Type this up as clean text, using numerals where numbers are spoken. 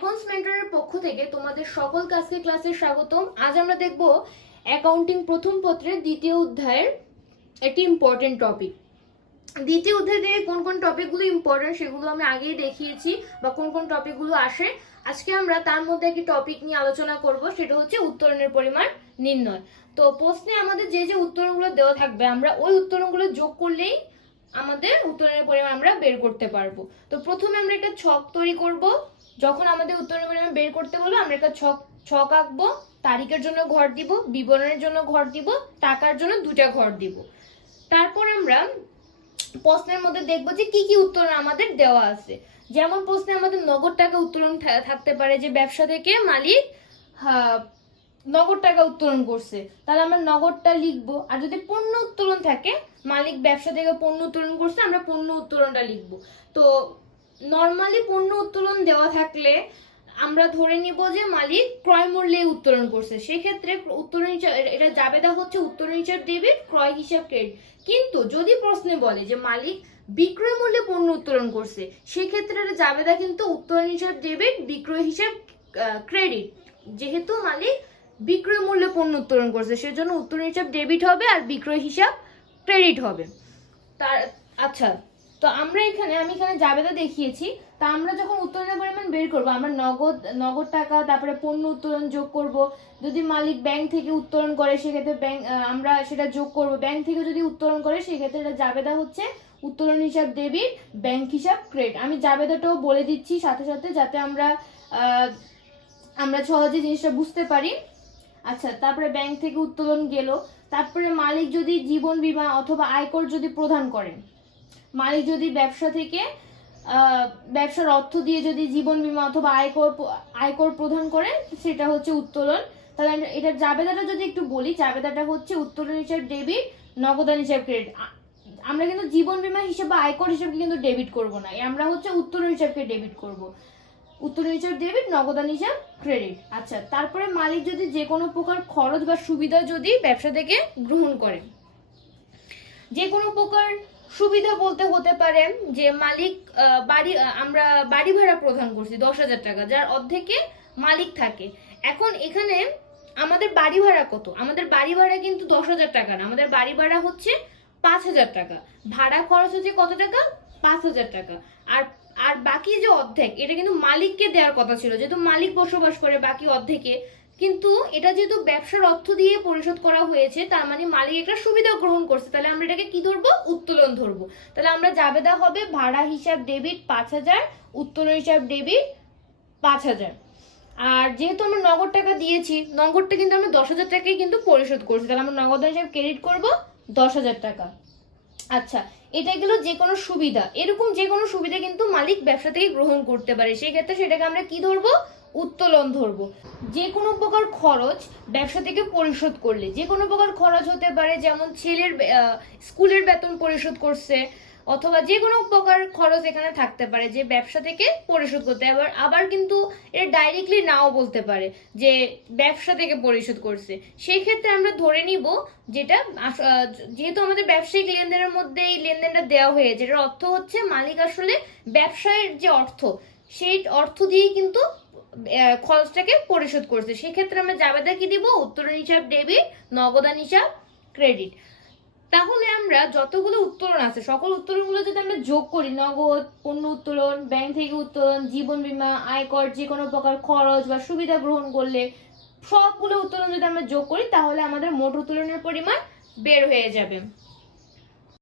Accounts মেন্টরের পক্ষ থেকে তোমাদের সকল ক্লাসে স্বাগতম। আজ আমরা দেখব অ্যাকাউন্টিং প্রথম পত্রের দ্বিতীয় অধ্যায়ের একটি ইম্পর্টেন্ট টপিক। দ্বিতীয় অধ্যায় থেকে কোন কোন টপিকগুলো ইম্পর্টেন্ট সেগুলো আমি আগেই দেখিয়েছি, বা কোন কোন টপিকগুলো আসে। আজকে আমরা তার মধ্যে একটি টপিক নিয়ে আলোচনা করব, সেটা হচ্ছে উত্তরণের পরিমাণ নির্ণয়। তো প্রশ্নে আমাদের যে যে উত্তরণগুলো দেওয়া থাকবে আমরা ওই উত্তরণগুলো যোগ করলেই আমাদের উত্তরণের পরিমাণ আমরা বের করতে পারবো। তো প্রথমে আমরা একটা ছক তৈরি করব। যখন আমাদের উত্তরণের পরিমাণ বের করতে বলবো আমরা একটা ছক আঁকবো। তারিখের জন্য ঘর দিব, বিবরণের জন্য ঘর দিব, টাকার জন্য দুটা ঘর দিব। তারপর আমরা প্রশ্নের মধ্যে দেখবো যে কি কি উত্তরণ আমাদের দেওয়া আছে। যেমন প্রশ্নে আমাদের নগদ টাকা উত্তোলন থাকতে পারে, যে ব্যবসা থেকে মালিক নগদ টাকা উত্তোলন করছে, তাহলে আমরা নগদটা লিখবো। আর যদি পণ্য উত্তোলন থাকে, মালিক ব্যবসা থেকে পণ্য উত্তোলন করছে, আমরা পণ্য উত্তোলনটা লিখবো। তো নর্মালি পণ্য উত্তোলন দেওয়া থাকলে আমরা ধরে নিব যে মালিক ক্রয় মূল্যে উত্তোলন করছে, সেক্ষেত্রে উত্তোলন হিসাব, এটা জাবেদা হচ্ছে উত্তোলন হিসাব ডেবিট, ক্রয় হিসাব ক্রেডিট। কিন্তু যদি প্রশ্নে বলে যে মালিক বিক্রয় মূল্যে পণ্য উত্তোলন করছে, সেক্ষেত্রে এটা জাবেদা কিন্তু উত্তোলন হিসাব ডেবিট, বিক্রয় হিসাব ক্রেডিট। যেহেতু মালিক বিক্রয় মূল্যে পণ্য উত্তোলন করছে, সেজন্য উত্তোলন হিসাব ডেবিট হবে আর বিক্রয় হিসাব ক্রেডিট হবে। তার আচ্ছা, তো আমি এখানে জাবেদা দেখিয়েছি। তা আমরা যখন উত্তোলনের পরিমাণ বের করব, আমরা নগদ টাকা, তারপরে পণ্য উত্তোলন যোগ করব। যদি মালিক ব্যাংক থেকে উত্তোলন করে, সেক্ষেত্রে আমরা সেটা যোগ করব। ব্যাংক থেকে যদি উত্তোলন করে, সেক্ষেত্রে এটা জাবেদা হচ্ছে উত্তোলন হিসাব ডেবিট, ব্যাংক হিসাব ক্রেডিট। আমি জাবেদাটাও বলে দিচ্ছি সাথে সাথে, যাতে আমরা সহজে জিনিসটা বুঝতে পারি। আচ্ছা, তারপরে ব্যাংক থেকে উত্তোলন গেল। তারপরে মালিক যদি জীবন বীমা অথবা আয়কর যদি প্রদান করেন, মালিক যদি ব্যবসা থেকে ব্যবসার অর্থ দিয়ে যদি জীবন বীমা অথবা আয়কর প্রদান করেন, সেটা হচ্ছে উত্তোলন। তাহলে এটার জাবেদাটা যদি একটু বলি, জাবেদাটা হচ্ছে উত্তোলন হিসাব ডেবিট, নগদান হিসাব ক্রেডিট। আমরা কিন্তু জীবন বীমা হিসাব বা আয়কর হিসাবকে কিন্তু ডেবিট করব না, আমরা হচ্ছে উত্তোলন হিসাবকে ডেবিট করব। উত্তোলন হিসাব ডেবিট, নগদান হিসাব ক্রেডিট। আচ্ছা, তারপরে মালিক যদি যে কোনো প্রকার খরচ বা সুবিধা যদি ব্যবসা থেকে গ্রহণ করেন, যে কোনো প্রকার সুবিধা বলতে হতে পারে যে মালিক আমরা বাড়ি ভাড়া প্রদান করছি 10,000 টাকা, যার অর্ধেকে মালিক থাকে। এখন এখানে আমাদের বাড়ি ভাড়া কত? আমাদের বাড়ি ভাড়া কিন্তু 10,000 টাকা না, আমাদের বাড়ি ভাড়া হচ্ছে 5,000 টাকা। ভাড়া খরচ হচ্ছে কত টাকা? 5,000 টাকা। আর বাকি যে অর্ধেক, এটা কিন্তু মালিককে দেওয়ার কথা ছিল, যেহেতু মালিক বসবাস করে বাকি অর্ধেকে। কিন্তু এটা যেহেতু ব্যবসার অর্থ দিয়ে পরিশোধ করা হয়েছে, তার মানে মালিক একটা সুবিধা গ্রহণ করছে, তাহলে আমরা এটাকে কি ধরবো? উত্তোলন ধরবো। তাহলে আমরা জাবেদা হবে ভাড়া হিসাব ডেবিট 5,000, উত্তোলন হিসাব ডেবিট 5,000। আর যেহেতু আমরা নগদ টাকা দিয়েছি, নগদটা কিন্তু আমরা 10,000 টাকাই কিন্তু পরিশোধ করছি, তাহলে আমরা নগদ হিসাব ক্রেডিট করব 10,000 টাকা। আচ্ছা, এটা গেল যে কোনো সুবিধা। এরকম যে কোনো সুবিধা কিন্তু মালিক ব্যবসা থেকে গ্রহণ করতে পারে, সেই ক্ষেত্রে সেটাকে আমরা কি ধরবো? উত্তোলন ধরবো। যে কোনো প্রকার খরচ ব্যবসা থেকে পরিশোধ করলে, যে কোনো প্রকার খরচ হতে পারে, যেমন ছেলের স্কুলের বেতন পরিশোধ করছে, অথবা যে কোনো প্রকার খরচ এখানে থাকতে পারে যে ব্যবসা থেকে পরিশোধ করতে। আবার কিন্তু এটা ডাইরেক্টলি নাও বলতে পারে যে ব্যবসা থেকে পরিশোধ করছে, সেই ক্ষেত্রে আমরা ধরে নিব যেটা যেহেতু আমাদের ব্যবসায়িক লেনদেনের মধ্যে এই লেনদেনটা দেওয়া হয়েছে, এটার অর্থ হচ্ছে মালিক আসলে ব্যবসায়ের যে অর্থ, সেই অর্থ দিয়ে কিন্তু খরচটাকে পরিশোধ করছে। সেক্ষেত্রে আমরা জাবেদা কি দিব? উত্তোলন হিসাব ডেবিট, নগদান হিসাব ক্রেডিট। তাহলে আমরা যতগুলো উত্তোলন আছে, সকল উত্তোলনগুলো যদি আমরা যোগ করি, নগদ, পণ্য উত্তোলন, ব্যাংক থেকে উত্তোলন, জীবন বীমা, আয়কর, যে কোনো প্রকার খরচ বা সুবিধা গ্রহণ করলে, সবগুলো উত্তোলন যদি আমরা যোগ করি, তাহলে আমাদের মোট উত্তোলনের পরিমাণ বের হয়ে যাবে।